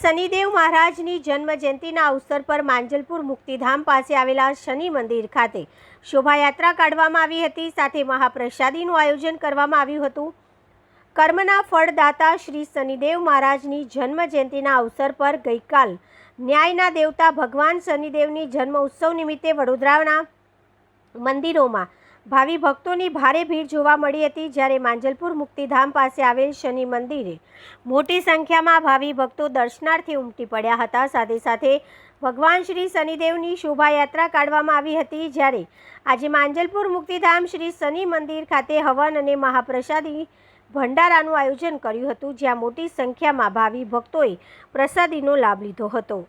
શનિદેવ મહારાજની જન્મ જયંતિના અવસર પર માંજલપુર મુક્તિધામ પાસે આવેલા શનિ મંદિર ખાતે શોભાયાત્રા કાઢવામાં આવી હતી। સાથે મહાપ્રસાદીનું આયોજન કરવામાં આવ્યું હતું। કર્મના ફળદાતા શ્રી શનિદેવ મહારાજની જન્મ જયંતિના અવસર પર ગઈકાલ ન્યાયના દેવતા ભગવાન શનિદેવની જન્મ ઉત્સવ નિમિત્તે વડોદરાના મંદિરોમાં ભાવિ ભક્તોની ભારે ભીડ જોવા મળી હતી। જ્યારે માંજલપુર મુક્તિધામ પાસે આવેલ શનિ મંદિરે મોટી સંખ્યામાં ભાવિ ભક્તો દર્શનાર્થે ઉમટી પડ્યા હતા। સાથે સાથે ભગવાન શ્રી શનિદેવની શોભાયાત્રા કાઢવામાં આવી હતી। જ્યારે આજે માંજલપુર મુક્તિધામ શ્રી શનિ મંદિર ખાતે હવન અને મહાપ્રસાદી ભંડારાનું આયોજન કર્યું હતું, જ્યાં મોટી સંખ્યામાં ભાવિ ભક્તોએ પ્રસાદીનો લાભ લીધો હતો।